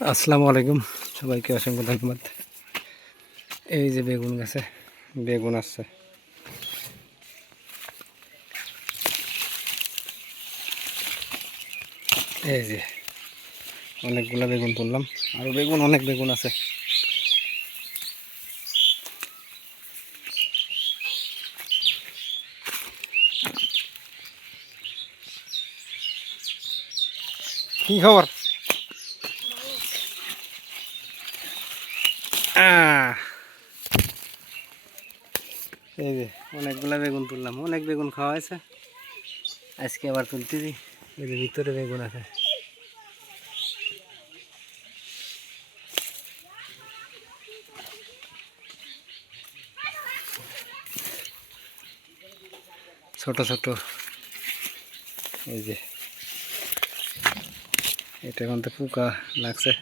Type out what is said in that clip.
আসসালামু আলাইকুম, সবাইকে অসংখ্য ধন্যবাদ। এই যে বেগুন গাছে বেগুন আসছে। এই যে অনেকগুলো বেগুন তুললাম, আরও অনেক বেগুন আছে। কি খবর? এই যে অনেকগুলা বেগুন তুললাম, অনেক বেগুন খাওয়া হয়েছে, আজকে আবার তুলতেছি। এই যে ভিতরে বেগুন আছে। ছোট ছোট, এই যে এটা এখন তো পোকা লাগছে।